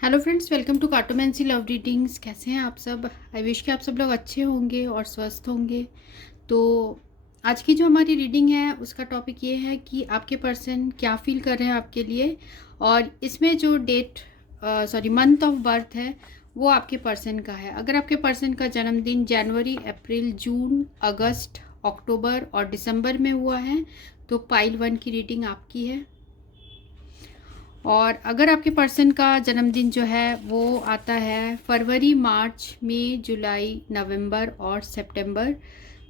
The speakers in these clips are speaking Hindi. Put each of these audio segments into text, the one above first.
Hello friends, welcome to cartomancy love readings. कैसे हैं आप सब? आई विश कि आप सब लोग अच्छे होंगे और स्वस्थ होंगे। तो आज की जो हमारी रीडिंग है उसका टॉपिक ये है कि आपके पर्सन क्या फील कर रहे हैं आपके लिए, और इसमें जो मंथ ऑफ बर्थ है वो आपके पर्सन का है। अगर आपके पर्सन का जन्मदिन जनवरी, अप्रैल, जून, अगस्त, अक्टूबर और दिसंबर में हुआ है तो पाइल 1 की रीडिंग आपकी है। और अगर आपके पर्सन का जन्मदिन जो है वो आता है फरवरी, मार्च, मई, जुलाई, नवंबर और सितंबर,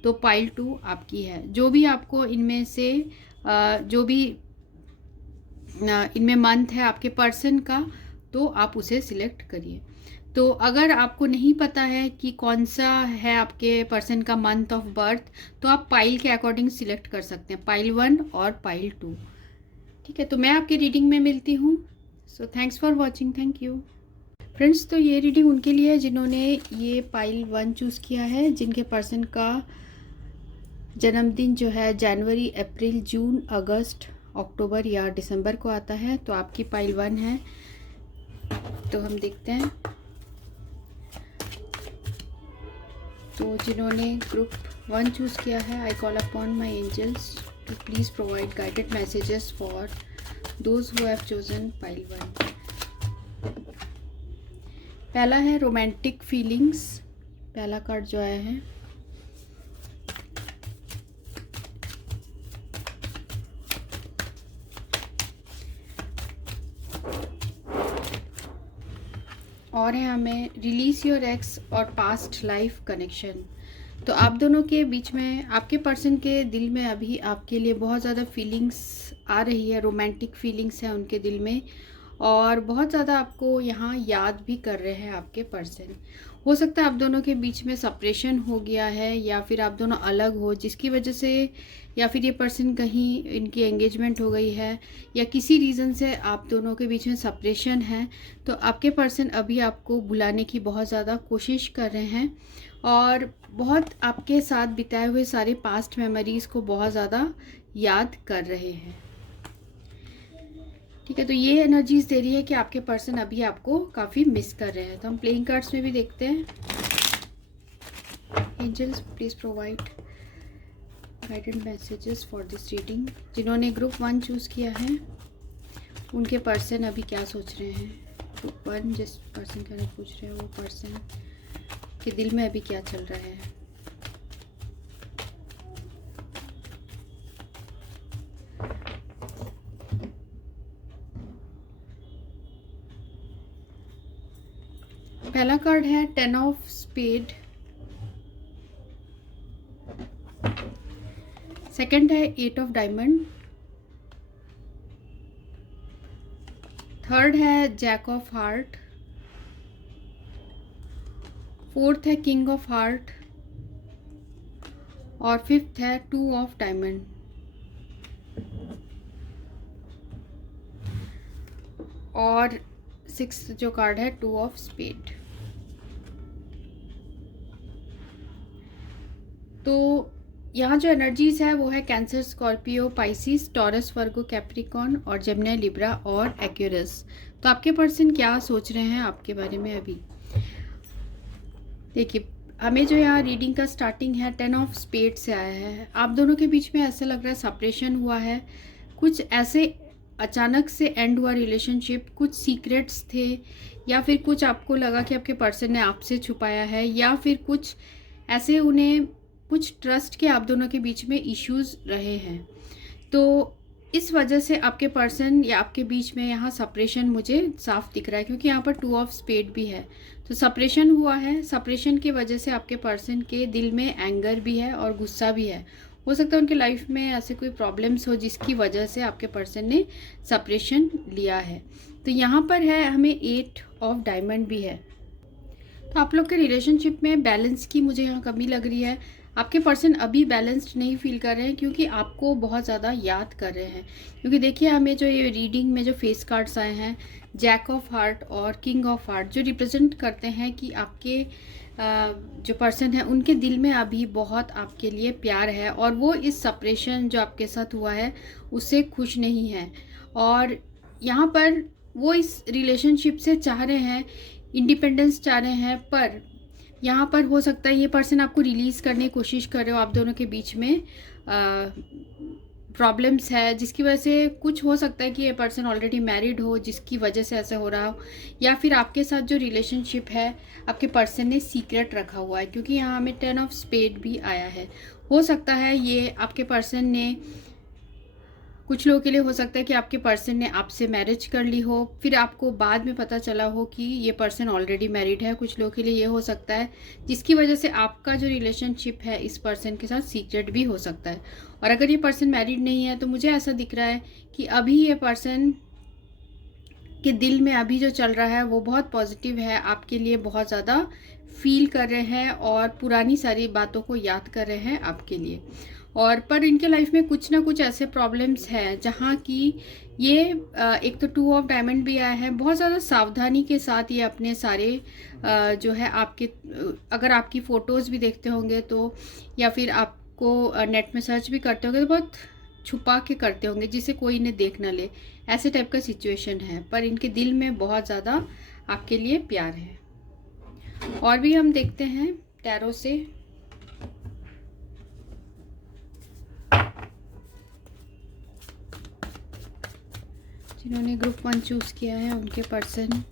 तो पाइल 2 आपकी है। जो भी आपको इनमें से जो भी इनमें मंथ है आपके पर्सन का, तो आप उसे सिलेक्ट करिए। तो अगर आपको नहीं पता है कि कौन सा है आपके पर्सन का मंथ ऑफ बर्थ, तो आप पाइल के अकॉर्डिंग सिलेक्ट कर सकते हैं, पाइल 1 और पाइल 2। ठीक है, तो मैं आपकी रीडिंग में मिलती हूँ। So thanks for watching, thank you friends. तो ये रीडिंग उनके लिए है जिन्होंने ये पाइल 1 चूज़ किया है, जिनके पर्सन का जन्मदिन जो है जनवरी, अप्रैल, जून, अगस्त, अक्टूबर या दिसंबर को आता है, तो आपकी पाइल 1 है। तो हम देखते हैं। तो जिन्होंने ग्रुप 1 चूज़ किया है, I call upon my angels to please provide guided messages for those who have chosen pile 1। पहला है रोमांटिक फीलिंग्स। पहला कार्ड जो आया है, और है हमें रिलीज योर एक्स और पास्ट लाइफ कनेक्शन। तो आप दोनों के बीच में, आपके पर्सन के दिल में अभी आपके लिए बहुत ज़्यादा फीलिंग्स आ रही है, रोमांटिक फीलिंग्स है उनके दिल में, और बहुत ज़्यादा आपको यहाँ याद भी कर रहे हैं आपके पर्सन। हो सकता है आप दोनों के बीच में सेपरेशन हो गया है, या फिर आप दोनों अलग हो जिसकी वजह से, या फिर ये पर्सन कहीं इनकी एंगेजमेंट हो गई है, या किसी रीज़न से आप दोनों के बीच में सेपरेशन है। तो आपके पर्सन अभी आपको भुलाने की बहुत ज़्यादा कोशिश कर रहे हैं, और बहुत आपके साथ बिताए हुए सारे पास्ट मेमोरीज़ को बहुत ज़्यादा याद कर रहे हैं। ठीक है, तो ये एनर्जीज दे रही है कि आपके पर्सन अभी आपको काफ़ी मिस कर रहे हैं। तो हम प्लेइंग कार्ड्स में भी देखते हैं। Angels please provide guided messages for this reading. जिन्होंने ग्रुप 1 चूज़ किया है उनके पर्सन अभी क्या सोच रहे हैं। ग्रुप 1 जिस पर्सन का पूछ रहे हैं वो पर्सन के दिल में अभी क्या चल रहा है। पहला कार्ड है 10 ऑफ स्पेड, सेकंड है 8 ऑफ डायमंड, थर्ड है जैक ऑफ हार्ट, फोर्थ है किंग ऑफ हार्ट, और फिफ्थ है 2 ऑफ डायमंड, और सिक्स्थ जो कार्ड है 2 ऑफ स्पेड। तो यहाँ जो एनर्जीज है वो है कैंसर, स्कॉर्पियो, पाइसिस, टॉरस, वर्गो, कैप्रिकॉन और जेमिनी, लिब्रा और एक्यूरस। तो आपके पर्सन क्या सोच रहे हैं आपके बारे में अभी? देखिए, हमें जो यहाँ रीडिंग का स्टार्टिंग है 10 ऑफ स्पेड से आया है। आप दोनों के बीच में ऐसा लग रहा है सेपरेशन हुआ है, कुछ ऐसे अचानक से एंड हुआ रिलेशनशिप, कुछ सीक्रेट्स थे, या फिर कुछ आपको लगा कि आपके पर्सन ने आपसे छुपाया है, या फिर कुछ ऐसे उन्हें कुछ ट्रस्ट के आप दोनों के बीच में इश्यूज रहे हैं। तो इस वजह से आपके पर्सन या आपके बीच में यहाँ सेपरेशन मुझे साफ दिख रहा है, क्योंकि यहाँ पर 2 ऑफ स्पेड भी है। तो सेपरेशन हुआ है, सेपरेशन की वजह से आपके पर्सन के दिल में एंगर भी है और गुस्सा भी है। हो सकता है उनके लाइफ में ऐसे कोई प्रॉब्लम्स हो जिसकी वजह से आपके पर्सन ने सेपरेशन लिया है। तो यहाँ पर है हमें 8 ऑफ डायमंड भी है। तो आप लोग के रिलेशनशिप में बैलेंस की मुझे यहाँ कमी लग रही है। आपके पर्सन अभी बैलेंस्ड नहीं फील कर रहे हैं, क्योंकि आपको बहुत ज़्यादा याद कर रहे हैं। क्योंकि देखिए, हमें जो ये रीडिंग में जो फेस कार्ड्स आए हैं, जैक ऑफ हार्ट और किंग ऑफ हार्ट, जो रिप्रेजेंट करते हैं कि आपके जो पर्सन है उनके दिल में अभी बहुत आपके लिए प्यार है, और वो इस सेपरेशन जो आपके साथ हुआ है उससे खुश नहीं है। और यहाँ पर वो इस रिलेशनशिप से चाह रहे हैं, इंडिपेंडेंस चाह रहे हैं, पर यहाँ पर हो सकता है ये पर्सन आपको रिलीज़ करने की कोशिश कर रहे हो, आप दोनों के बीच में प्रॉब्लम्स है, जिसकी वजह से कुछ हो सकता है कि ये पर्सन ऑलरेडी मैरिड हो, जिसकी वजह से ऐसा हो रहा हो, या फिर आपके साथ जो रिलेशनशिप है आपके पर्सन ने सीक्रेट रखा हुआ है, क्योंकि यहाँ हमें 10 ऑफ स्पेड भी आया है। हो सकता है ये आपके पर्सन ने, कुछ लोगों के लिए हो सकता है कि आपके पर्सन ने आपसे मैरिज कर ली हो, फिर आपको बाद में पता चला हो कि ये पर्सन ऑलरेडी मैरिड है। कुछ लोगों के लिए ये हो सकता है, जिसकी वजह से आपका जो रिलेशनशिप है इस पर्सन के साथ सीक्रेट भी हो सकता है। और अगर ये पर्सन मैरिड नहीं है तो मुझे ऐसा दिख रहा है कि अभी ये पर्सन के दिल में अभी जो चल रहा है वो बहुत पॉजिटिव है, आपके लिए बहुत ज़्यादा फील कर रहे हैं और पुरानी सारी बातों को याद कर रहे हैं आपके लिए। और पर इनके लाइफ में कुछ ना कुछ ऐसे प्रॉब्लम्स हैं जहाँ की ये एक तो 2 ऑफ डायमंड भी आया है, बहुत ज़्यादा सावधानी के साथ ये अपने सारे जो है आपके, अगर आपकी फ़ोटोज़ भी देखते होंगे तो, या फिर आपको नेट में सर्च भी करते होंगे तो बहुत छुपा के करते होंगे जिसे कोई इन्हें देख ना ले, ऐसे टाइप का सिचुएशन है। पर इनके दिल में बहुत ज़्यादा आपके लिए प्यार है। और भी हम देखते हैं टैरो से। जिन्होंने ग्रुप 1 चूज़ किया है उनके पर्सन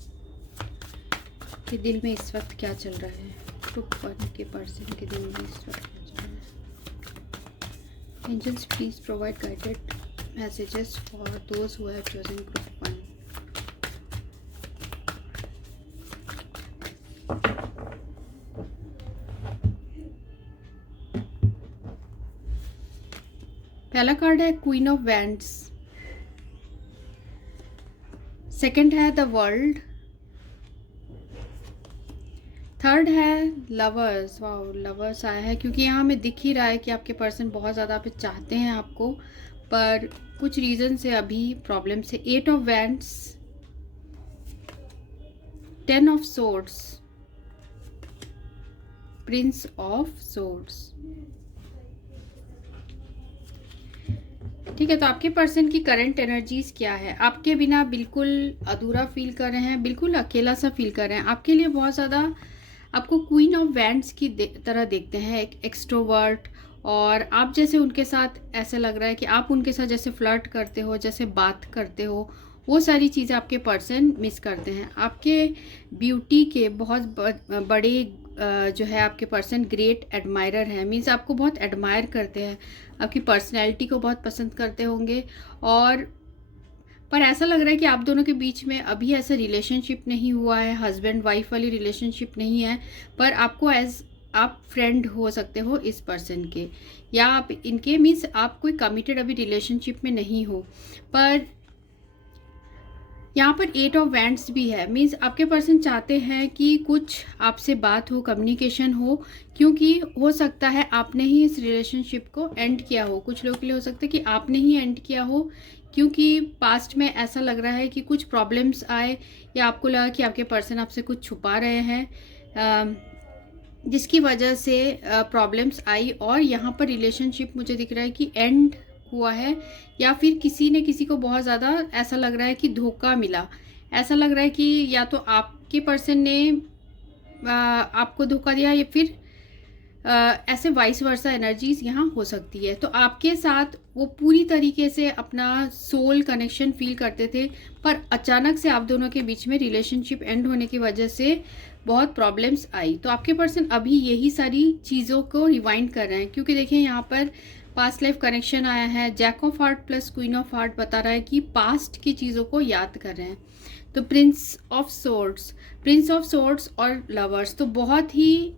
के दिल में इस वक्त क्या चल रहा है, ग्रुप 1 के पर्सन के दिल में इस वक्त क्या चल रहा है। Angels please provide guided messages for those who have chosen group 1। पहला कार्ड है क्वीन ऑफ वैंड्स, सेकंड है द वर्ल्ड, थर्ड है लवर्स। वाओ, लवर्स आया है क्योंकि यहाँ हमें दिख ही रहा है कि आपके पर्सन बहुत ज़्यादा पे चाहते हैं आपको, पर कुछ रीज़न से अभी प्रॉब्लम से। 8 of wands, 10 of swords, Prince of swords. ठीक है, तो आपके पर्सन की करंट एनर्जीज क्या है। आपके बिना बिल्कुल अधूरा फील कर रहे हैं, बिल्कुल अकेला सा फील कर रहे हैं। आपके लिए बहुत ज़्यादा आपको क्वीन ऑफ वैंड्स की तरह देखते हैं, एक एक्सट्रोवर्ट, और आप जैसे उनके साथ ऐसा लग रहा है कि आप उनके साथ जैसे फ्लर्ट करते हो, जैसे बात करते हो, वो सारी चीज़ें आपके पर्सन मिस करते हैं। आपके ब्यूटी के बहुत बड़े जो है आपके पर्सन ग्रेट एडमायरर हैं, मीन्स आपको बहुत एडमायर करते हैं, आपकी पर्सनैलिटी को बहुत पसंद करते होंगे। और पर ऐसा लग रहा है कि आप दोनों के बीच में अभी ऐसा रिलेशनशिप नहीं हुआ है, हस्बैंड वाइफ वाली रिलेशनशिप नहीं है, पर आपको एज आप फ्रेंड हो सकते हो इस पर्सन के, या आप इनके, मीन्स आप कोई कमिटेड अभी रिलेशनशिप में नहीं हो। पर यहाँ पर 8 ऑफ वैंड्स भी है, मीन्स आपके पर्सन चाहते हैं कि कुछ आपसे बात हो, कम्युनिकेशन हो, क्योंकि हो सकता है आपने ही इस रिलेशनशिप को एंड किया हो। कुछ लोगों के लिए हो सकता है कि आपने ही एंड किया हो, क्योंकि पास्ट में ऐसा लग रहा है कि कुछ प्रॉब्लम्स आए, या आपको लगा कि आपके पर्सन आपसे कुछ छुपा रहे हैं, जिसकी वजह से प्रॉब्लम्स आई, और यहाँ पर रिलेशनशिप मुझे दिख रहा है कि एंड हुआ है, या फिर किसी ने किसी को बहुत ज़्यादा ऐसा लग रहा है कि धोखा मिला। ऐसा लग रहा है कि या तो आपके पर्सन ने आपको धोखा दिया, या फिर ऐसे वाइस वर्सा एनर्जीज यहाँ हो सकती है। तो आपके साथ वो पूरी तरीके से अपना सोल कनेक्शन फील करते थे, पर अचानक से आप दोनों के बीच में रिलेशनशिप एंड होने की वजह से बहुत प्रॉब्लम्स आई। तो आपके पर्सन अभी यही सारी चीज़ों को रिवाइंड कर रहे हैं, क्योंकि देखिए यहाँ पर पास्ट लाइफ कनेक्शन आया है, jack of heart plus queen of heart बता रहा है कि पास्ट की चीज़ों को याद कर रहे हैं। तो प्रिंस ऑफ सोर्ड्स और लवर्स, तो बहुत ही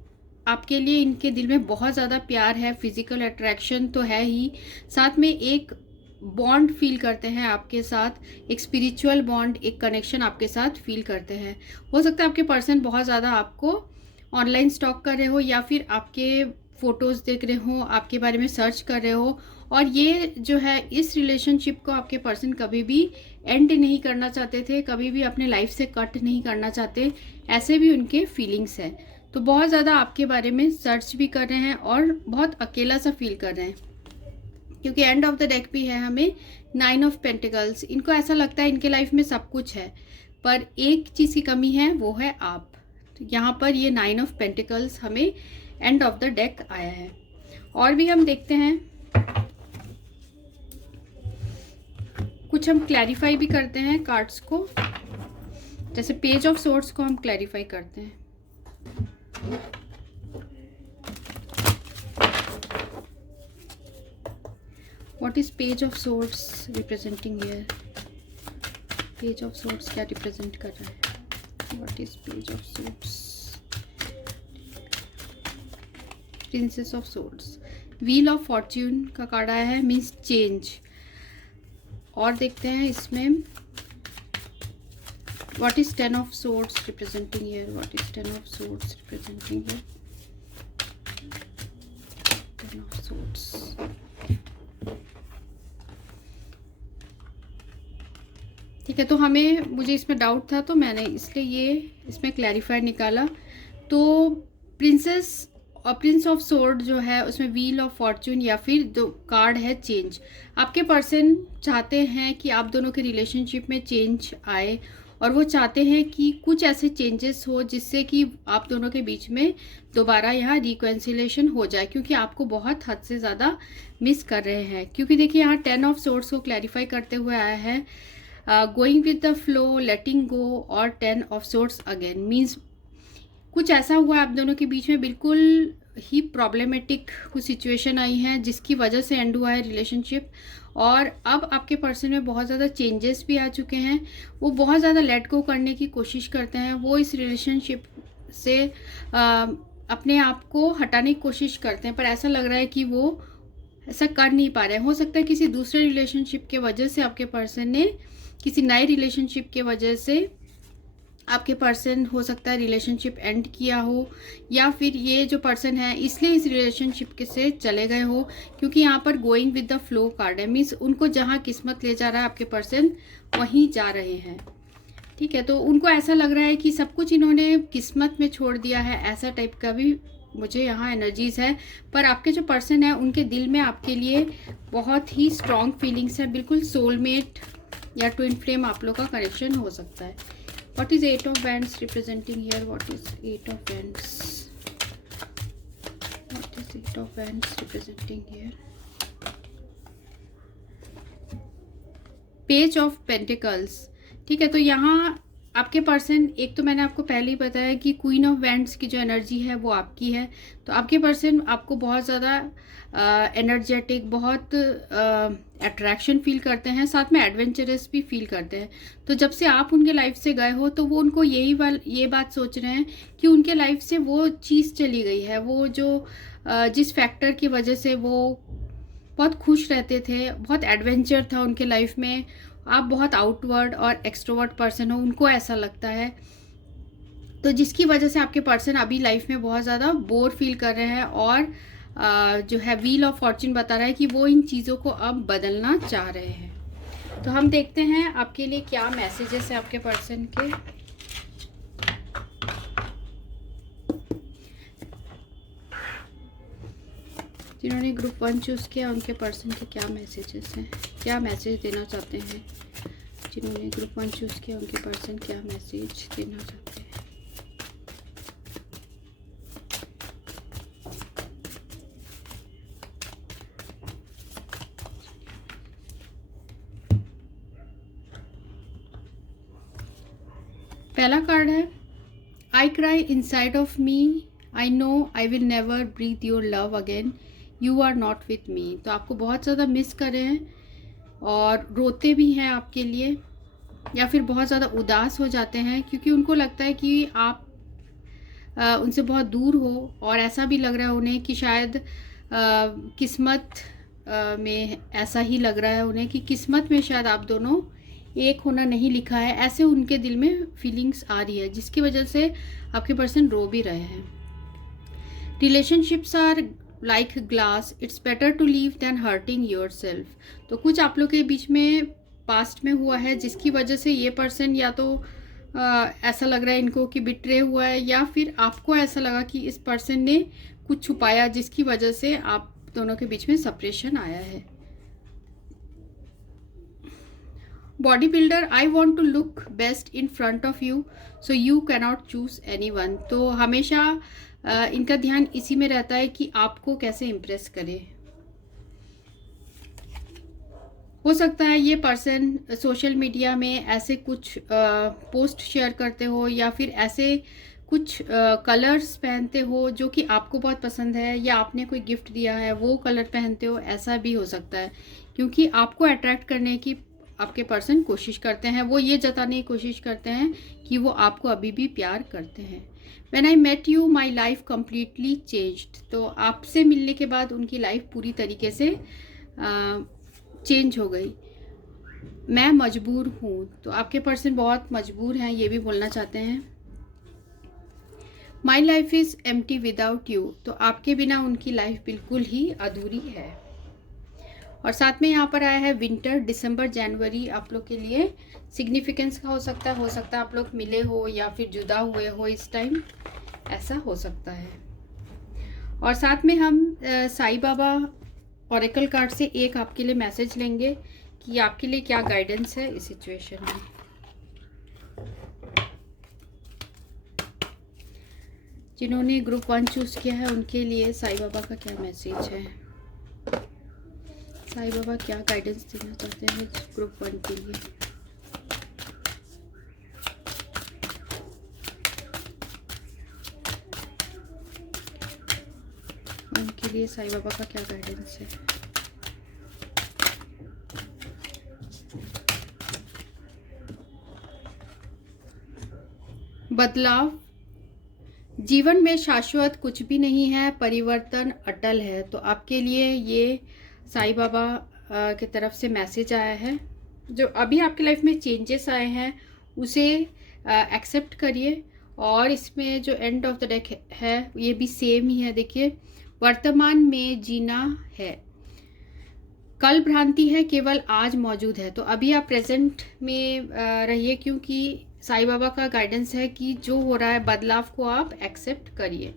आपके लिए इनके दिल में बहुत ज़्यादा प्यार है, फिजिकल अट्रैक्शन तो है ही, साथ में एक बॉन्ड फील करते हैं आपके साथ, एक स्पिरिचुअल बॉन्ड, एक कनेक्शन आपके साथ फील करते हैं। हो सकता है आपके पर्सन बहुत ज़्यादा आपको ऑनलाइन स्टॉक कर रहे हो, या फिर आपके फ़ोटोज़ देख रहे हो, आपके बारे में सर्च कर रहे हो, और ये जो है इस रिलेशनशिप को आपके पर्सन कभी भी एंड नहीं करना चाहते थे, कभी भी अपने लाइफ से कट नहीं करना चाहते, ऐसे भी उनके फीलिंग्स हैं। तो बहुत ज़्यादा आपके बारे में सर्च भी कर रहे हैं और बहुत अकेला सा फील कर रहे हैं। क्योंकि एंड ऑफ द डेक भी है हमें 9 ऑफ पेंटिकल्स। इनको ऐसा लगता है इनके लाइफ में सब कुछ है, पर एक चीज़ की कमी है, वो है आप। तो यहाँ पर ये 9 ऑफ पेंटिकल्स हमें एंड ऑफ द डेक आया है। और भी हम देखते हैं, कुछ हम क्लैरिफाई भी करते हैं कार्ड्स को, जैसे पेज ऑफ सोर्ड्स को हम क्लैरिफाई करते हैं। What is page of swords representing here? Page of swords क्या रिप्रेजेंट कर रहा है? What is page of swords? Princess of swords, wheel of Fortune का कार्ड आया है, मीन्स चेंज। और देखते हैं इसमें what is 10 of swords representing here? What is 10 of swords representing here? 10 of swords, ठीक है। तो मुझे इसमें डाउट था, तो मैंने इसलिए ये इसमें क्लैरिफाई निकाला। तो प्रिंस ऑफ सोर्ड जो है उसमें व्हील ऑफ फॉर्च्यून या फिर दो कार्ड है चेंज। आपके पर्सन चाहते हैं कि आप दोनों के रिलेशनशिप में चेंज आए, और वो चाहते हैं कि कुछ ऐसे चेंजेस हो जिससे कि आप दोनों के बीच में दोबारा यहाँ रिकन्सिलेशन हो जाए, क्योंकि आपको बहुत हद से ज़्यादा मिस कर रहे हैं। क्योंकि देखिए यहाँ 10 ऑफ सोर्ड्स को क्लैरिफाई करते हुए आया है गोइंग विद द फ्लो, लेटिंग गो, और 10 ऑफ सोर्ड्स अगेन, मीन्स कुछ ऐसा हुआ है आप दोनों के बीच में, बिल्कुल ही प्रॉब्लमेटिक कुछ सिचुएशन आई है जिसकी वजह से एंड हुआ है रिलेशनशिप। और अब आपके पर्सन में बहुत ज़्यादा चेंजेस भी आ चुके हैं। वो बहुत ज़्यादा लेट गो करने की कोशिश करते हैं, वो इस रिलेशनशिप से अपने आप को हटाने की कोशिश करते हैं, पर ऐसा लग रहा है कि वो ऐसा कर नहीं पा रहे हैं। हो सकता है किसी दूसरे रिलेशनशिप के वजह से आपके पर्सन ने, किसी नए रिलेशनशिप के वजह से आपके पर्सन हो सकता है रिलेशनशिप एंड किया हो, या फिर ये जो पर्सन है इसलिए इस रिलेशनशिप के से चले गए हो, क्योंकि यहाँ पर going with the flow card है, मीन्स उनको जहाँ किस्मत ले जा रहा है आपके पर्सन वहीं जा रहे हैं। ठीक है, तो उनको ऐसा लग रहा है कि सब कुछ इन्होंने किस्मत में छोड़ दिया है, ऐसा टाइप का भी मुझे यहाँ एनर्जीज है। पर आपके जो पर्सन है उनके दिल में आपके लिए बहुत ही स्ट्रॉन्ग फीलिंग्स है, बिल्कुल सोलमेट या ट्विन फ्लेम आप लोग का कनेक्शन हो सकता है। What is 8 of Wands representing here? What is 8 of Wands? What is 8 of Wands representing here? Page of Pentacles। ठीक है, तो यहाँ आपके पर्सन, एक तो मैंने आपको पहले ही बताया कि क्वीन ऑफ वैंड्स की जो एनर्जी है वो आपकी है। तो आपके पर्सन आपको बहुत ज़्यादा एनर्जेटिक, बहुत अट्रैक्शन फील करते हैं, साथ में एडवेंचरस भी फील करते हैं। तो जब से आप उनके लाइफ से गए हो तो वो उनको ये बात सोच रहे हैं कि उनके लाइफ से वो चीज़ चली गई है, वो जो जिस फैक्टर की वजह से वो बहुत खुश रहते थे, बहुत एडवेंचर था उनके लाइफ में। आप बहुत आउटवर्ड और एक्सट्रोवर्ट पर्सन हो, उनको ऐसा लगता है। तो जिसकी वजह से आपके पर्सन अभी लाइफ में बहुत ज़्यादा बोर फील कर रहे हैं, और जो है व्हील ऑफ फॉर्च्यून बता रहा है कि वो इन चीज़ों को अब बदलना चाह रहे हैं। तो हम देखते हैं आपके लिए क्या मैसेजेस है आपके पर्सन के। जिन्होंने ग्रुप 1 चूज़ किया उनके पर्सन के क्या मैसेजेस हैं, क्या मैसेज देना चाहते हैं? जिन्होंने ग्रुप 1 चूज़ किया उनके पर्सन क्या मैसेज देना चाहते हैं? पहला कार्ड है I cry inside of me, I know I will never breathe your love again, you are not with me. तो आपको बहुत ज़्यादा मिस कर रहे हैं और रोते भी हैं आपके लिए, या फिर बहुत ज़्यादा उदास हो जाते हैं, क्योंकि उनको लगता है कि आप उनसे बहुत दूर हो, और ऐसा भी लग रहा है उन्हें कि शायद किस्मत में ऐसा ही लग रहा है उन्हें कि किस्मत में शायद आप दोनों एक होना नहीं लिखा है, ऐसे उनके दिल में फीलिंग्स आ रही है, जिसकी वजह से आपके पर्सन रो भी रहे हैं। Relationships are like glass, it's better to leave than hurting yourself. तो कुछ आप लोग के बीच में पास्ट में हुआ है जिसकी वजह से ये पर्सन या तो ऐसा लग रहा है इनको कि बिट्रे हुआ है, या फिर आपको ऐसा लगा कि इस पर्सन ने कुछ छुपाया जिसकी वजह से आप दोनों के बीच में सेपरेशन आया है। Body builder, I want to look best in front of you so you cannot choose any one. तो हमेशा इनका ध्यान इसी में रहता है कि आपको कैसे इम्प्रेस करे। हो सकता है ये पर्सन सोशल मीडिया में ऐसे कुछ पोस्ट शेयर करते हो या फिर ऐसे कुछ कलर्स पहनते हो जो कि आपको बहुत पसंद है, या आपने कोई गिफ्ट दिया है वो कलर पहनते हो, ऐसा भी हो सकता है। क्योंकि आपको अट्रैक्ट करने की आपके पर्सन कोशिश करते हैं, वो ये जताने की कोशिश करते हैं कि वो आपको अभी भी प्यार करते हैं। When I met you my life completely changed. तो आपसे मिलने के बाद उनकी लाइफ पूरी तरीके से चेंज हो गई। मैं मजबूर हूँ, तो आपके पर्सन बहुत मजबूर हैं, ये भी बोलना चाहते हैं। My life is empty without you. तो आपके बिना उनकी लाइफ बिल्कुल ही अधूरी है। और साथ में यहाँ पर आया है विंटर, दिसंबर, जनवरी आप लोग के लिए सिग्निफिकेंस का हो सकता है आप लोग मिले हो या फिर जुदा हुए हो इस टाइम, ऐसा हो सकता है। और साथ में हम साईं बाबा ऑरेकल कार्ड से एक आपके लिए मैसेज लेंगे कि आपके लिए क्या गाइडेंस है इस सिचुएशन में। जिन्होंने ग्रुप 1 चूज किया है उनके लिए साईं बाबा का क्या मैसेज है, साईं बाबा क्या गाइडेंस देना चाहते हैं ग्रुप 1 के लिए। उनके लिए साईं बाबा का क्या गाइडेंस है। बदलाव, जीवन में शाश्वत कुछ भी नहीं है, परिवर्तन अटल है। तो आपके लिए ये साईं बाबा की तरफ से मैसेज आया है। जो अभी आपकी लाइफ में चेंजेस आए हैं उसे एक्सेप्ट करिए। और इसमें जो एंड ऑफ द डेक है ये भी सेम ही है। देखिए, वर्तमान में जीना है, कल भ्रांति है, केवल आज मौजूद है। तो अभी आप प्रेजेंट में रहिए, क्योंकि साईं बाबा का गाइडेंस है कि जो हो रहा है बदलाव को आप एक्सेप्ट करिए।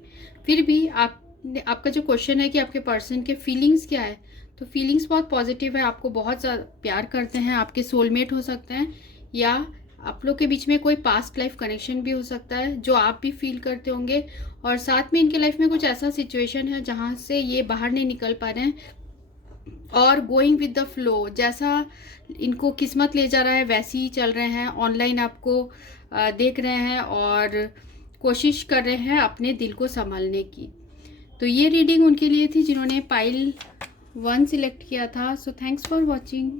फिर भी आपका जो क्वेश्चन है कि आपके पर्सन के फीलिंग्स क्या है, तो फीलिंग्स बहुत पॉजिटिव है, आपको बहुत ज़्यादा प्यार करते हैं, आपके सोलमेट हो सकते हैं, या आप लोग के बीच में कोई पास्ट लाइफ कनेक्शन भी हो सकता है जो आप भी फील करते होंगे। और साथ में इनके लाइफ में कुछ ऐसा सिचुएशन है जहाँ से ये बाहर नहीं निकल पा रहे हैं और गोइंग विद द फ्लो, जैसा इनको किस्मत ले जा रहा है वैसे ही चल रहे हैं। ऑनलाइन आपको देख रहे हैं और कोशिश कर रहे हैं अपने दिल को संभालने की। तो ये रीडिंग उनके लिए थी जिन्होंने पाइल 1 सिलेक्ट किया था। So thanks for watching.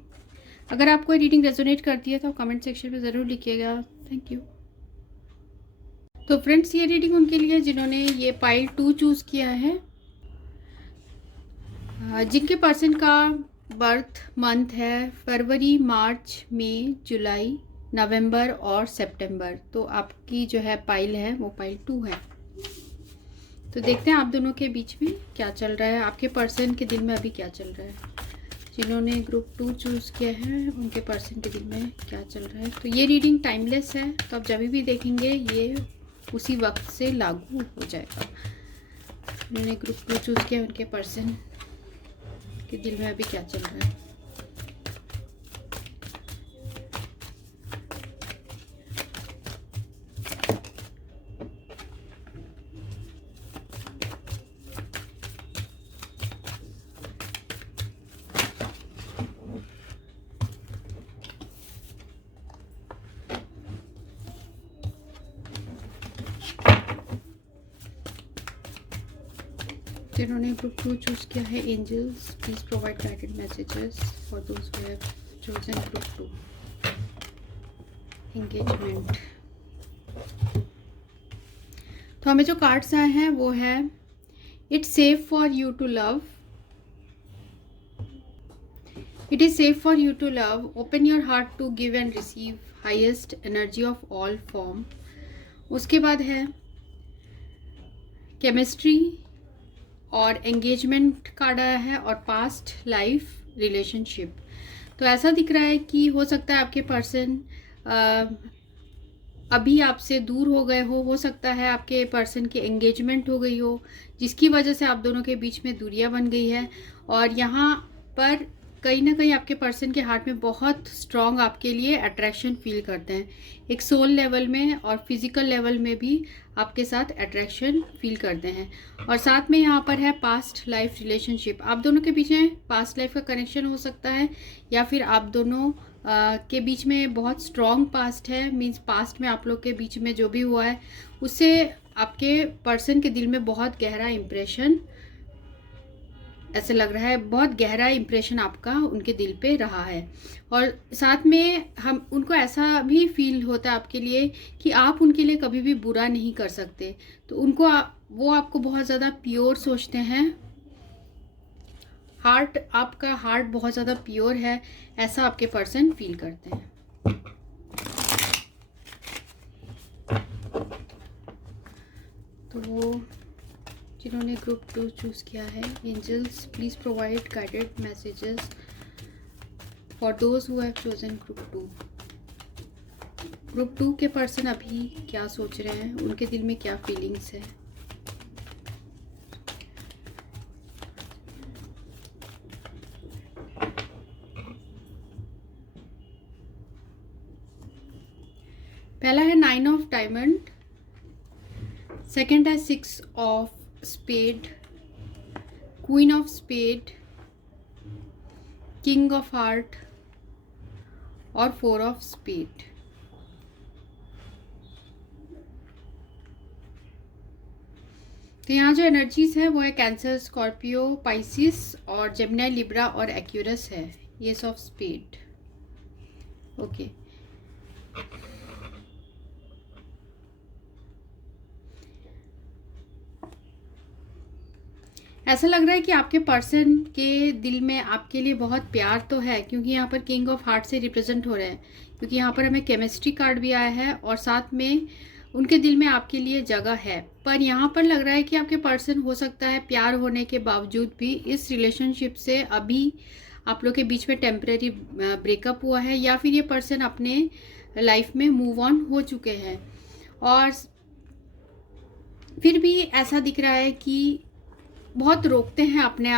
अगर आपको ये रीडिंग रेजोनेट करती है तो कमेंट सेक्शन में ज़रूर लिखिएगा। Thank you. तो फ्रेंड्स, ये रीडिंग उनके लिए जिन्होंने ये पाइल 2 चूज़ किया है, जिनके पर्सन का बर्थ मंथ है फरवरी, मार्च, मई, जुलाई, नवंबर और सितंबर। तो आपकी जो है पाइल है वो पाइल 2 है। तो देखते हैं आप दोनों के बीच में क्या चल रहा है, आपके पर्सन के दिल में अभी क्या चल रहा है। जिन्होंने ग्रुप 2 चूज़ किया है उनके पर्सन के दिल में क्या चल रहा है। तो ये रीडिंग टाइमलेस है, तो आप जब भी देखेंगे ये उसी वक्त से लागू हो जाएगा। जिन्होंने ग्रुप 2 चूज़ किया उनके पर्सन कि दिल में अभी क्या चल रहा है। जिन्होंने ग्रुप 2 चूज़ किया है, angels please provide guided messages for those who have chosen group 2। Engagement. तो हमें जो कार्ड्स आए हैं वो है it's safe for you to love, it is safe for you to love, open your heart to give and receive highest energy of all form. उसके बाद है केमिस्ट्री और एंगेजमेंट कार्ड आया है और पास्ट लाइफ रिलेशनशिप। तो ऐसा दिख रहा है कि हो सकता है आपके पर्सन अभी आपसे दूर हो गए हो सकता है आपके पर्सन की एंगेजमेंट हो गई हो जिसकी वजह से आप दोनों के बीच में दूरियां बन गई है। और यहाँ पर कहीं ना कहीं आपके पर्सन के हार्ट में बहुत स्ट्रॉन्ग आपके लिए अट्रैक्शन फील करते हैं, एक सोल लेवल में और फिजिकल लेवल में भी आपके साथ अट्रैक्शन फील करते हैं। और साथ में यहाँ पर है पास्ट लाइफ रिलेशनशिप। आप दोनों के बीच में पास्ट लाइफ का कनेक्शन हो सकता है, या फिर आप दोनों के बीच में बहुत स्ट्रॉन्ग पास्ट है, मीन्स पास्ट में आप लोग के बीच में जो भी हुआ है उससे आपके पर्सन के दिल में बहुत गहरा इम्प्रेशन, ऐसे लग रहा है बहुत गहरा इम्प्रेशन आपका उनके दिल पे रहा है। और साथ में हम उनको ऐसा भी फील होता है आपके लिए कि आप उनके लिए कभी भी बुरा नहीं कर सकते, तो उनको वो आपको बहुत ज़्यादा प्योर सोचते हैं। आपका हार्ट बहुत ज़्यादा प्योर है, ऐसा आपके पर्सन फील करते हैं। तो वो जिन्होंने ग्रुप 2 चूज़ किया है, angels please provide guided messages for those who have chosen group 2। Group 2 के पर्सन अभी क्या सोच रहे हैं, उनके दिल में क्या फीलिंग्स है। पहला है 9 ऑफ डायमंड, सेकेंड है 6 of spade, queen of spade, king of heart और 4 ऑफ स्पेड। तो यहाँ जो एनर्जीज है वो है कैंसर, स्कॉर्पियो, पाइसिस और जेमिनी, लिब्रा और एक्यूरस है। Ace of spade. ओके, ऐसा लग रहा है कि आपके पर्सन के दिल में आपके लिए बहुत प्यार तो है, क्योंकि यहाँ पर किंग ऑफ हार्ट से रिप्रेजेंट हो रहे हैं, क्योंकि यहाँ पर हमें केमिस्ट्री कार्ड भी आया है और साथ में उनके दिल में आपके लिए जगह है। पर यहाँ पर लग रहा है कि आपके पर्सन हो सकता है प्यार होने के बावजूद भी इस रिलेशनशिप से अभी आप लोग के बीच में टेम्परेरी ब्रेकअप हुआ है, या फिर ये पर्सन अपने लाइफ में मूव ऑन हो चुके हैं। और फिर भी ऐसा दिख रहा है कि बहुत रोकते हैं अपने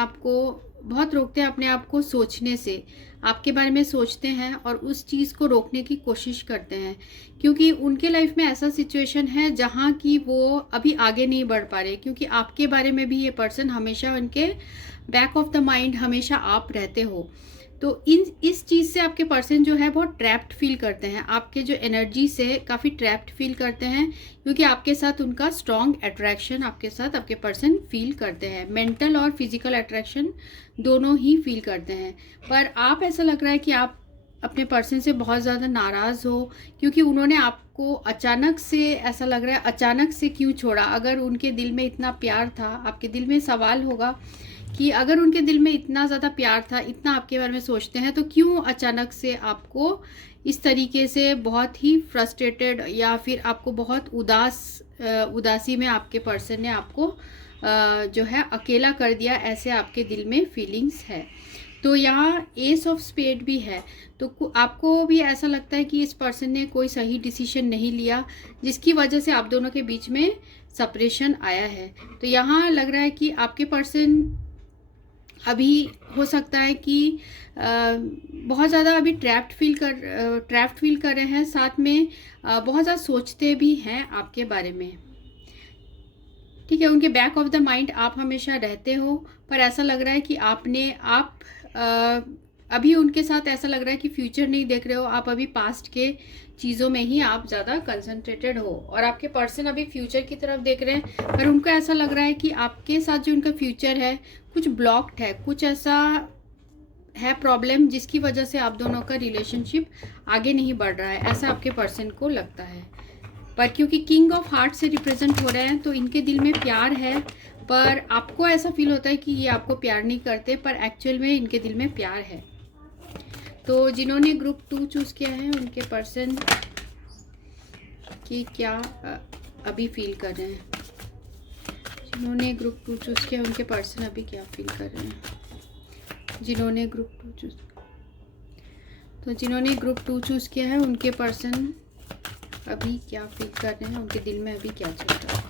आप को सोचने से, आपके बारे में सोचते हैं और उस चीज़ को रोकने की कोशिश करते हैं, क्योंकि उनके लाइफ में ऐसा सिचुएशन है जहाँ की वो अभी आगे नहीं बढ़ पा रहे, क्योंकि आपके बारे में भी ये पर्सन हमेशा उनके बैक ऑफ द माइंड हमेशा आप रहते हो। तो इस चीज़ से आपके पर्सन जो है बहुत ट्रैप्ड फील करते हैं, आपके जो एनर्जी से काफ़ी ट्रैप्ड फील करते हैं, क्योंकि आपके साथ उनका स्ट्रॉन्ग अट्रैक्शन आपके साथ आपके पर्सन फील करते हैं। मेंटल और फिजिकल अट्रैक्शन दोनों ही फील करते हैं। पर आप, ऐसा लग रहा है कि आप अपने पर्सन से बहुत ज़्यादा नाराज़ हो, क्योंकि उन्होंने आपको अचानक से, ऐसा लग रहा है अचानक से क्यों छोड़ा। अगर उनके दिल में इतना प्यार था, आपके दिल में सवाल होगा कि अगर उनके दिल में इतना ज़्यादा प्यार था, इतना आपके बारे में सोचते हैं, तो क्यों अचानक से आपको इस तरीके से बहुत ही फ्रस्ट्रेटेड, या फिर आपको बहुत उदासी में आपके पर्सन ने आपको जो है अकेला कर दिया, ऐसे आपके दिल में फीलिंग्स है। तो यहाँ एस ऑफ स्पेड भी है, तो आपको भी ऐसा लगता है कि इस पर्सन ने कोई सही डिसीजन नहीं लिया, जिसकी वजह से आप दोनों के बीच में सेपरेशन आया है। तो यहाँ लग रहा है कि आपके पर्सन अभी हो सकता है कि बहुत ज़्यादा अभी ट्रैप्ड फील कर रहे हैं, साथ में बहुत ज़्यादा सोचते भी हैं आपके बारे में। ठीक है, उनके बैक ऑफ द माइंड आप हमेशा रहते हो, पर ऐसा लग रहा है कि अभी उनके साथ ऐसा लग रहा है कि फ्यूचर नहीं देख रहे हो, आप अभी पास्ट के चीज़ों में ही आप ज़्यादा कंसंट्रेटेड हो, और आपके पर्सन अभी फ्यूचर की तरफ देख रहे हैं, पर उनको ऐसा लग रहा है कि आपके साथ जो उनका फ्यूचर है कुछ ब्लॉक्ड है, कुछ ऐसा है प्रॉब्लम, जिसकी वजह से आप दोनों का रिलेशनशिप आगे नहीं बढ़ रहा है, ऐसा आपके पर्सन को लगता है। पर क्योंकि किंग ऑफ हार्ट से रिप्रेजेंट हो रहे हैं, तो इनके दिल में प्यार है, पर आपको ऐसा फील होता है कि ये आपको प्यार नहीं करते, पर एक्चुअल में इनके दिल में प्यार है। तो जिन्होंने ग्रुप 2 चूज़ किया है, उनके पर्सन की क्या अभी फील कर रहे हैं, जिन्होंने ग्रुप 2 चूज़ किया उनके पर्सन अभी क्या फील कर रहे हैं, जिन्होंने ग्रुप 2 चूज़ किया है उनके पर्सन अभी क्या फील कर रहे हैं, उनके दिल में अभी क्या चल रहा है।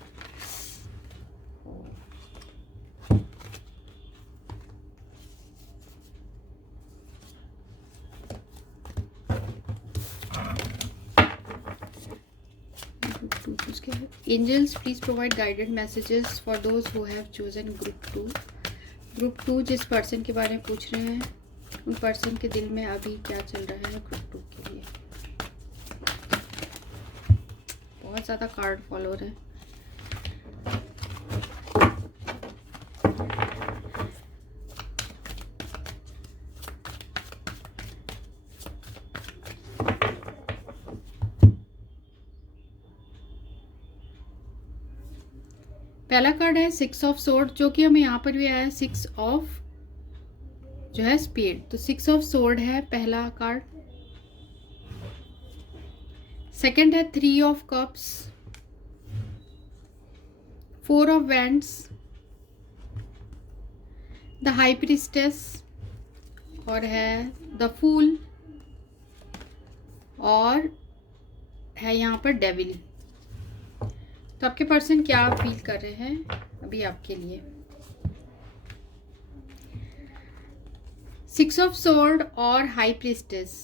Angels, please provide guided messages for those who have chosen group 2. Group 2 जिस पर्सन के बारे में पूछ रहे हैं, उन पर्सन के दिल में अभी क्या चल रहा है ग्रुप 2 के लिए। बहुत ज़्यादा कार्ड फॉलो हो रहे हैं। पहला कार्ड है 6 ऑफ सोर्ड, जो कि हमें यहाँ पर भी आया है 6 ऑफ जो है स्पेड। तो 6 ऑफ सोर्ड है पहला कार्ड। सेकंड है 3 of cups, 4 of wands, the high priestess और है द फूल और है यहाँ पर डेविल। तो आपके पर्सन क्या फील कर रहे हैं अभी आपके लिए। 6 ऑफ सोर्ड और हाई प्रीस्टेस,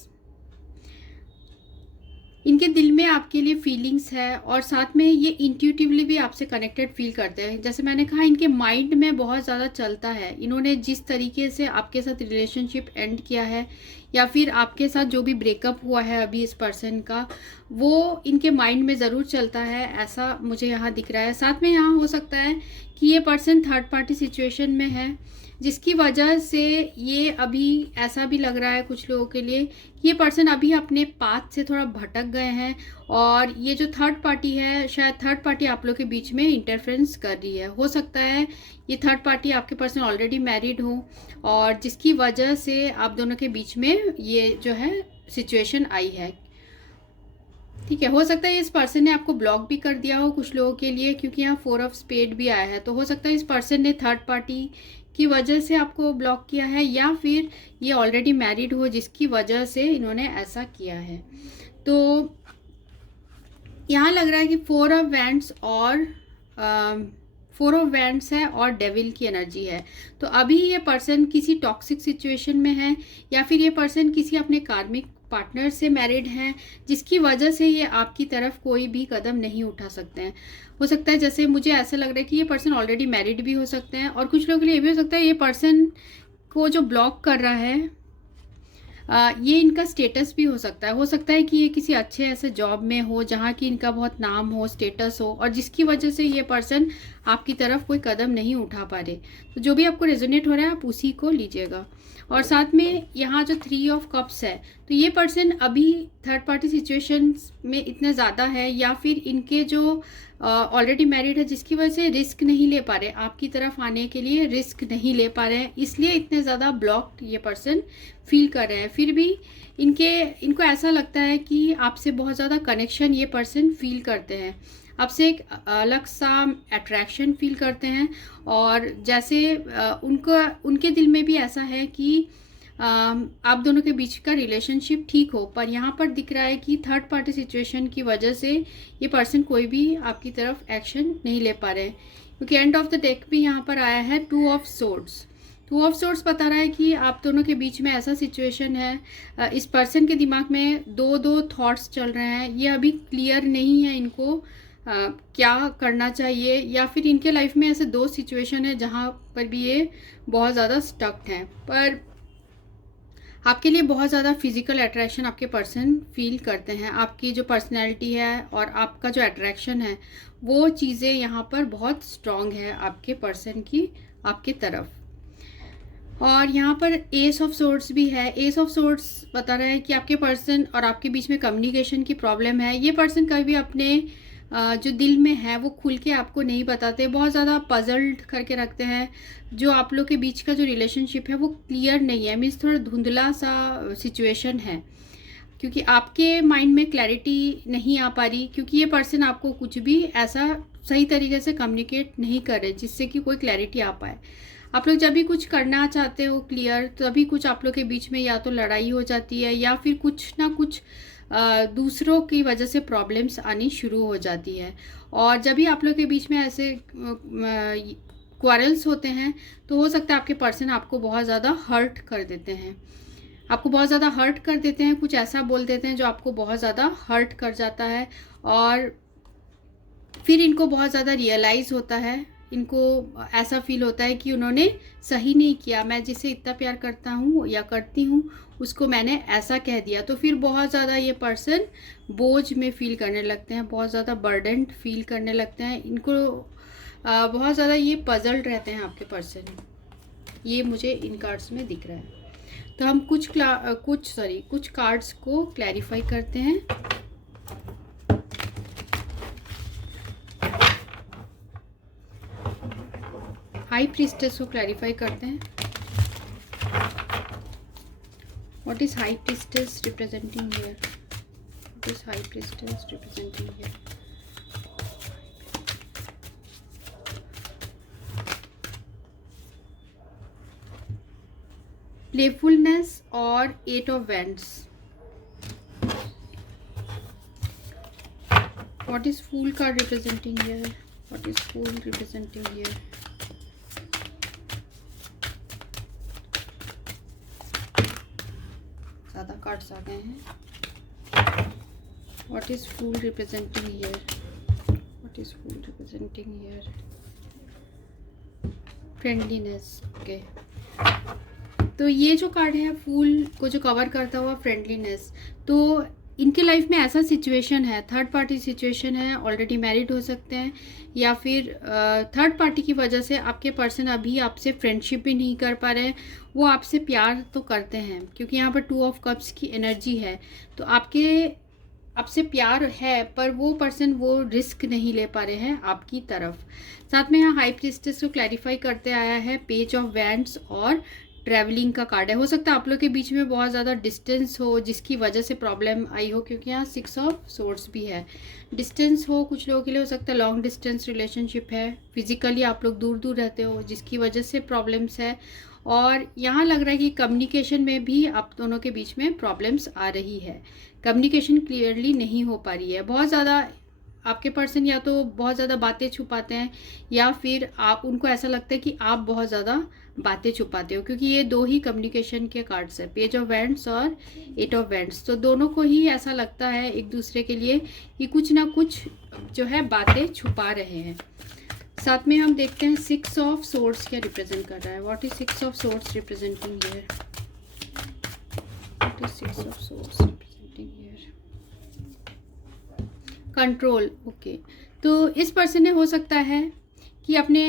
इनके दिल में आपके लिए फीलिंग्स है और साथ में ये इंट्यूटिवली भी आपसे कनेक्टेड फील करते हैं। जैसे मैंने कहा, इनके माइंड में बहुत ज़्यादा चलता है। इन्होंने जिस तरीके से आपके साथ रिलेशनशिप एंड किया है या फिर आपके साथ जो भी ब्रेकअप हुआ है अभी इस पर्सन का, वो इनके माइंड में ज़रूर चलता है, ऐसा मुझे यहाँ दिख रहा है। साथ में यहाँ हो सकता है कि ये पर्सन थर्ड पार्टी सिचुएशन में है, जिसकी वजह से ये अभी ऐसा भी लग रहा है कुछ लोगों के लिए कि ये पर्सन अभी अपने पाथ से थोड़ा भटक गए हैं और ये जो थर्ड पार्टी है, शायद थर्ड पार्टी आप लोग के बीच में इंटरफेरेंस कर रही है। हो सकता है ये थर्ड पार्टी आपके पर्सन ऑलरेडी मैरिड हो और जिसकी वजह से आप दोनों के बीच में ये जो है सिचुएशन आई है। ठीक है, हो सकता है इस पर्सन ने आपको ब्लॉक भी कर दिया हो कुछ लोगों के लिए, क्योंकि यहाँ 4 ऑफ स्पेड भी आया है। तो हो सकता है इस पर्सन ने थर्ड पार्टी की वजह से आपको ब्लॉक किया है या फिर ये ऑलरेडी मैरिड हो जिसकी वजह से इन्होंने ऐसा किया है। तो यहाँ लग रहा है कि 4 ऑफ वैंड्स और 4 ऑफ वैंड्स है और डेविल की एनर्जी है। तो अभी ये पर्सन किसी टॉक्सिक सिचुएशन में है या फिर ये पर्सन किसी अपने कार्मिक पार्टनर से मैरिड हैं, जिसकी वजह से ये आपकी तरफ कोई भी कदम नहीं उठा सकते हैं। हो सकता है, जैसे मुझे ऐसा लग रहा है कि ये पर्सन ऑलरेडी मैरिड भी हो सकते हैं और कुछ लोगों के लिए ये भी हो सकता है ये पर्सन को जो ब्लॉक कर रहा है ये इनका स्टेटस भी हो सकता है। हो सकता है कि ये किसी अच्छे ऐसे जॉब में हो जहाँ की इनका बहुत नाम हो, स्टेटस हो और जिसकी वजह से ये पर्सन आपकी तरफ कोई कदम नहीं उठा पा रहे। तो जो भी आपको रेजोनेट हो रहा है आप उसी को लीजिएगा। और साथ में यहाँ जो 3 ऑफ कप्स है, तो ये पर्सन अभी थर्ड पार्टी सिचुएशन में इतने ज़्यादा है या फिर इनके जो ऑलरेडी मैरिड है जिसकी वजह से रिस्क नहीं ले पा रहे, आपकी तरफ आने के लिए रिस्क नहीं ले पा रहे हैं, इसलिए इतने ज़्यादा ब्लॉक्ड ये पर्सन फील कर रहे हैं। फिर भी इनको ऐसा लगता है कि आपसे बहुत ज़्यादा कनेक्शन ये पर्सन फील करते हैं, आपसे एक अलग सा अट्रैक्शन फील करते हैं और जैसे उनके दिल में भी ऐसा है कि आप दोनों के बीच का रिलेशनशिप ठीक हो, पर यहाँ पर दिख रहा है कि थर्ड पार्टी सिचुएशन की वजह से ये पर्सन कोई भी आपकी तरफ एक्शन नहीं ले पा रहे हैं। क्योंकि एंड ऑफ द डेक भी यहाँ पर आया है 2 ऑफ सोर्ड्स। 2 ऑफ सोर्ड्स बता रहा है कि आप दोनों के बीच में ऐसा सिचुएशन है, इस पर्सन के दिमाग में दो थॉट्स चल रहे हैं। ये अभी क्लियर नहीं है इनको क्या करना चाहिए, या फिर इनके लाइफ में ऐसे 2 सिचुएशन है जहाँ पर भी ये बहुत ज़्यादा स्टक्ड हैं। पर आपके लिए बहुत ज़्यादा फिजिकल अट्रैक्शन आपके पर्सन फील करते हैं। आपकी जो पर्सनैलिटी है और आपका जो अट्रैक्शन है वो चीज़ें यहाँ पर बहुत स्ट्रॉन्ग है आपके पर्सन की आपके तरफ। और यहाँ पर एस ऑफ सोर्ड्स भी है। एस ऑफ सोर्ड्स बता रहा है कि आपके पर्सन और आपके बीच में कम्युनिकेशन की प्रॉब्लम है। ये पर्सन कभी अपने जो दिल में है वो खुल के आपको नहीं बताते, बहुत ज़्यादा पजल्ड करके रखते हैं। जो आप लोग के बीच का जो रिलेशनशिप है वो क्लियर नहीं है, मीन्स थोड़ा धुंधला सा सिचुएशन है, क्योंकि आपके माइंड में क्लैरिटी नहीं आ पा रही, क्योंकि ये पर्सन आपको कुछ भी ऐसा सही तरीके से कम्युनिकेट नहीं कर रहे जिससे कि कोई क्लैरिटी आ पाए। आप लोग जब भी कुछ करना चाहते हो क्लियर, तभी कुछ आप लोग के बीच में या तो लड़ाई हो जाती है या फिर कुछ ना कुछ दूसरों की वजह से प्रॉब्लम्स आनी शुरू हो जाती है। और जब भी आप लोग के बीच में ऐसे क्वारल्स होते हैं तो हो सकता है आपके पर्सन आपको बहुत ज़्यादा हर्ट कर देते हैं, आपको बहुत ज़्यादा हर्ट कर देते हैं, कुछ ऐसा बोल देते हैं जो आपको बहुत ज़्यादा हर्ट कर जाता है। और फिर इनको बहुत ज़्यादा रियलाइज़ होता है, इनको ऐसा फील होता है कि उन्होंने सही नहीं किया, मैं जिसे इतना प्यार करता हूँ या करती हूँ उसको मैंने ऐसा कह दिया। तो फिर बहुत ज़्यादा ये पर्सन बोझ में फील करने लगते हैं, बहुत ज़्यादा बर्डन फील करने लगते हैं। इनको बहुत ज़्यादा ये पजल्ड रहते हैं आपके पर्सन, ये मुझे इन कार्ड्स में दिख रहा है। तो हम कुछ कार्ड्स को क्लैरिफाई करते हैं। हाई प्रीस्टेस को क्लैरिफाई करते हैं। What is high priestess representing here? What is high priestess representing here? Playfulness और 8 of Wands. What is Fool card representing here? What is Fool representing here? ज़्यादा कार्ड्स आ गए हैं। What is Fool representing here? What is Fool representing here? Friendliness. Okay. तो ये जो कार्ड है फूल को जो कवर करता हुआ फ्रेंडलीनेस, तो इनके लाइफ में ऐसा सिचुएशन है, थर्ड पार्टी सिचुएशन है, ऑलरेडी मैरिड हो सकते हैं या फिर थर्ड पार्टी की वजह से आपके पर्सन अभी आपसे फ्रेंडशिप भी नहीं कर पा रहे हैं। वो आपसे प्यार तो करते हैं क्योंकि यहाँ पर 2 of Cups की एनर्जी है, तो आपसे प्यार है, पर वो पर्सन वो रिस्क नहीं ले पा रहे हैं आपकी तरफ। साथ में यहाँ हाई प्रीस्टेस को क्लैरिफाई करते आया है पेज ऑफ वैंड्स और ट्रैवलिंग का कार्ड है। हो सकता है आप लोग के बीच में बहुत ज़्यादा डिस्टेंस हो जिसकी वजह से प्रॉब्लम आई हो, क्योंकि यहाँ 6 of Swords भी है। डिस्टेंस हो कुछ लोगों के लिए, हो सकता है लॉन्ग डिस्टेंस रिलेशनशिप है, फिजिकली आप लोग दूर दूर रहते हो जिसकी वजह से प्रॉब्लम्स है। और यहाँ लग रहा है कि कम्युनिकेशन में भी आप दोनों के बीच में प्रॉब्लम्स आ रही है, कम्युनिकेशन क्लियरली नहीं हो पा रही है। बहुत ज़्यादा आपके पर्सन या तो बहुत ज़्यादा बातें छुपाते हैं या फिर उनको ऐसा लगता है कि आप बहुत ज़्यादा बातें छुपाते हो, क्योंकि ये 2 ही कम्युनिकेशन के कार्ड्स है, पेज ऑफ वैंड्स और 8 of Wands। तो दोनों को ही ऐसा लगता है एक दूसरे के लिए कि कुछ ना कुछ जो है बातें छुपा रहे हैं। साथ में हम देखते हैं 6 of Swords क्या रिप्रेजेंट कर रहा है। What is 6 of Swords representing here? What is 6 of Swords representing here? Control. Okay, तो इस पर्सन ने हो सकता है कि अपने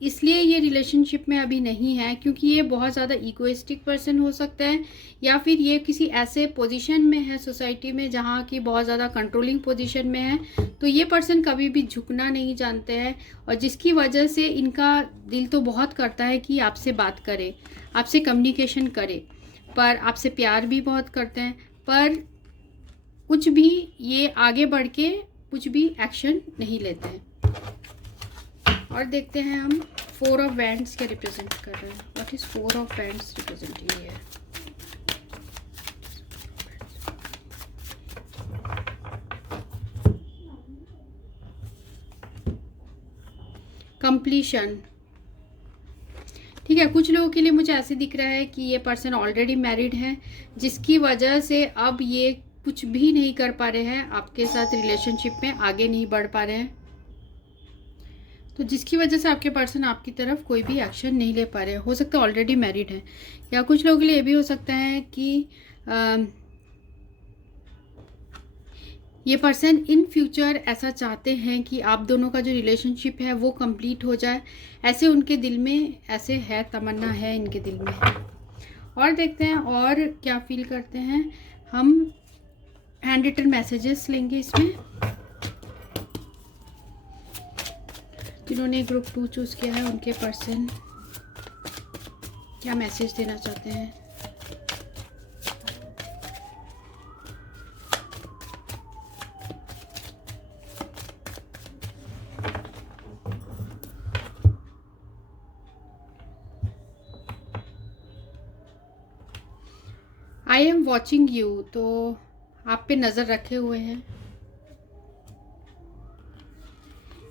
इसलिए ये रिलेशनशिप में अभी नहीं है क्योंकि ये बहुत ज़्यादा इगोइस्टिक पर्सन हो सकता है, या फिर ये किसी ऐसे पोजीशन में है सोसाइटी में जहाँ की बहुत ज़्यादा कंट्रोलिंग पोजीशन में है। तो ये पर्सन कभी भी झुकना नहीं जानते हैं और जिसकी वजह से इनका दिल तो बहुत करता है कि आपसे बात करे, आपसे कम्युनिकेशन करे, पर आपसे प्यार भी बहुत करते हैं, पर कुछ भी ये आगे बढ़ के कुछ भी एक्शन नहीं लेते हैं। और देखते हैं हम 4 of Wands क्या रिप्रेजेंट कर रहे हैं। What is 4 of Wands representing here? Completion. ठीक है, कुछ लोगों के लिए मुझे ऐसे दिख रहा है कि ये पर्सन ऑलरेडी मैरिड है जिसकी वजह से अब ये कुछ भी नहीं कर पा रहे हैं आपके साथ रिलेशनशिप में, आगे नहीं बढ़ पा रहे हैं, तो जिसकी वजह से आपके पर्सन आपकी तरफ कोई भी एक्शन नहीं ले पा रहे हैं। हो सकता है ऑलरेडी मैरिड है, या कुछ लोगों के लिए ये भी हो सकता है कि ये पर्सन इन फ्यूचर ऐसा चाहते हैं कि आप दोनों का जो रिलेशनशिप है वो कंप्लीट हो जाए, ऐसे उनके दिल में ऐसे है, तमन्ना है इनके दिल में। और देखते हैं और क्या फील करते हैं हम। हैंड रिटन मैसेजेस लेंगे इसमें। जिन्होंने ग्रुप 2 चूज़ किया है उनके पर्सन क्या मैसेज देना चाहते हैं। आई एम वॉचिंग यू, तो आप पे नज़र रखे हुए हैं।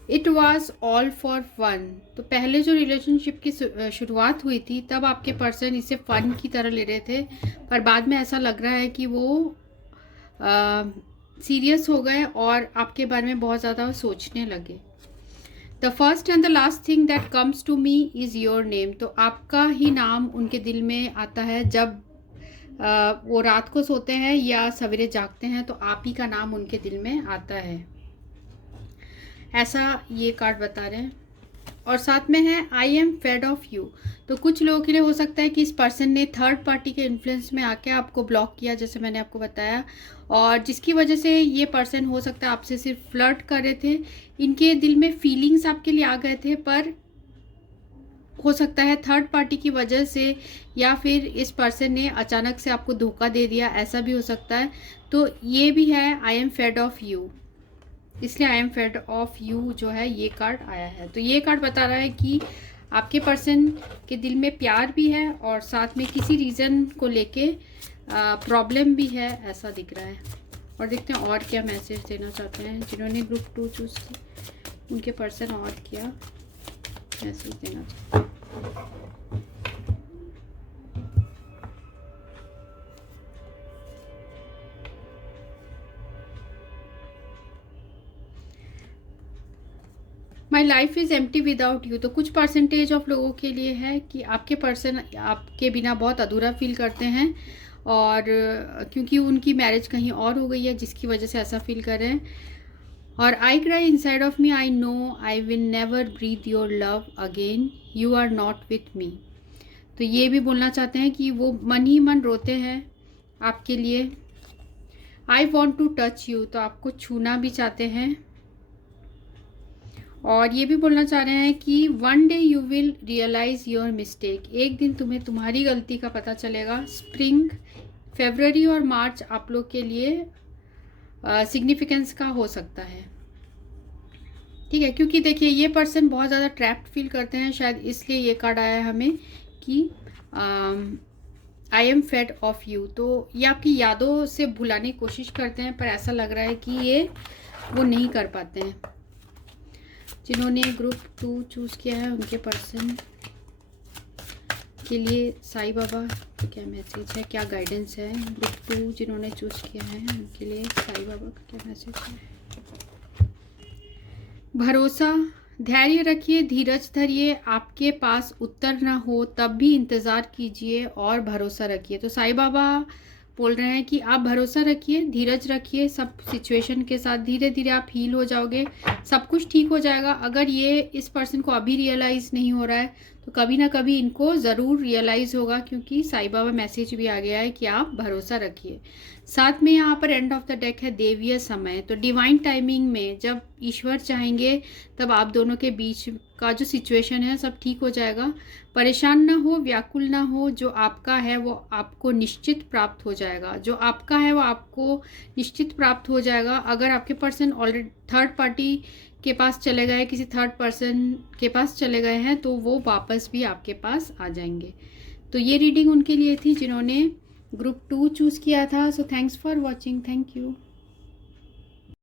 It was all for fun, तो पहले जो रिलेशनशिप की शुरुआत हुई थी तब आपके पर्सन इसे फ़न की तरह ले रहे थे, पर बाद में ऐसा लग रहा है कि वो सीरियस हो गए और आपके बारे में बहुत ज़्यादा सोचने लगे। The first and the last thing that comes to me is your name. तो आपका ही नाम उनके दिल में आता है जब वो रात को सोते हैं या सवेरे जागते हैं, तो आप ही का नाम उनके दिल में आता है, ऐसा ये कार्ड बता रहे हैं। और साथ में है I am fed of you. तो कुछ लोगों के लिए हो सकता है कि इस पर्सन ने थर्ड पार्टी के इन्फ्लुएंस में आके आपको ब्लॉक किया, जैसे मैंने आपको बताया, और जिसकी वजह से ये पर्सन हो सकता है आपसे सिर्फ फ्लर्ट कर रहे थे। इनके दिल में फीलिंग्स आपके लिए आ गए थे, पर हो सकता है थर्ड पार्टी की वजह से या फिर इस पर्सन ने अचानक से आपको धोखा दे दिया, ऐसा भी हो सकता है। तो ये भी है I am fed of you, इसलिए I am fed of you जो है ये कार्ड आया है। तो ये कार्ड बता रहा है कि आपके पर्सन के दिल में प्यार भी है और साथ में किसी रीज़न को लेके प्रॉब्लम भी है, ऐसा दिख रहा है। और देखते हैं और क्या मैसेज देना चाहते हैं जिन्होंने ग्रुप 2 चूज़ की, उनके पर्सन और क्या मैसेज देना चाहते हैं। My life is empty without you. तो कुछ परसेंटेज ऑफ लोगों के लिए है कि आपके पर्सन आपके बिना बहुत अधूरा फील करते हैं, और क्योंकि उनकी मैरिज कहीं और हो गई है जिसकी वजह से ऐसा फील कर रहे हैं। और I cry inside of me, I know I will never breathe your love again, you are not with me. तो ये भी बोलना चाहते हैं कि वो मन ही मन रोते हैं आपके लिए। I want to touch you, तो आपको छूना भी चाहते हैं। और ये भी बोलना चाह रहे हैं कि one day you will realise your mistake, एक दिन तुम्हें तुम्हारी गलती का पता चलेगा। स्प्रिंग, फरवरी और मार्च आप लोग के लिए सिग्निफिकेंस का हो सकता है, ठीक है, क्योंकि देखिए ये पर्सन बहुत ज़्यादा ट्रैप्ड फील करते हैं, शायद इसलिए ये कार्ड आया है हमें कि आई एम फेड ऑफ यू। तो ये आपकी यादों से भुलाने की कोशिश करते हैं, पर ऐसा लग रहा है कि ये वो नहीं कर पाते हैं। जिन्होंने ग्रुप 2 चूज़ किया है उनके पर्सन के लिए साईं बाबा का क्या मैसेज है, क्या गाइडेंस है। ग्रुप 2 जिन्होंने चूज़ किया है उनके लिए साईं बाबा का क्या मैसेज है। भरोसा, धैर्य रखिए, धीरज धरिए, आपके पास उत्तर ना हो तब भी इंतज़ार कीजिए और भरोसा रखिए। तो साईं बाबा बोल रहे हैं कि आप भरोसा रखिए, धीरज रखिए, सब सिचुएशन के साथ धीरे धीरे आप हील हो जाओगे, सब कुछ ठीक हो जाएगा। अगर ये इस पर्सन को अभी रियलाइज़ नहीं हो रहा है तो कभी ना कभी इनको ज़रूर रियलाइज़ होगा, क्योंकि साईं बाबा मैसेज भी आ गया है कि आप भरोसा रखिए। साथ में यहाँ पर एंड ऑफ द डेक है देवीय समय। तो डिवाइन टाइमिंग में जब ईश्वर चाहेंगे तब आप दोनों के बीच का जो सिचुएशन है सब ठीक हो जाएगा। परेशान ना हो, व्याकुल ना हो, जो आपका है वो आपको निश्चित प्राप्त हो जाएगा, जो आपका है वो आपको निश्चित प्राप्त हो जाएगा। अगर आपके पर्सन ऑलरेडी थर्ड पार्टी के पास चले गए, किसी थर्ड पर्सन के पास चले गए हैं, तो वो वापस भी आपके पास आ जाएंगे। तो ये रीडिंग उनके लिए थी जिन्होंने ग्रुप 2 चूज़ किया था। So thanks for watching, thank you.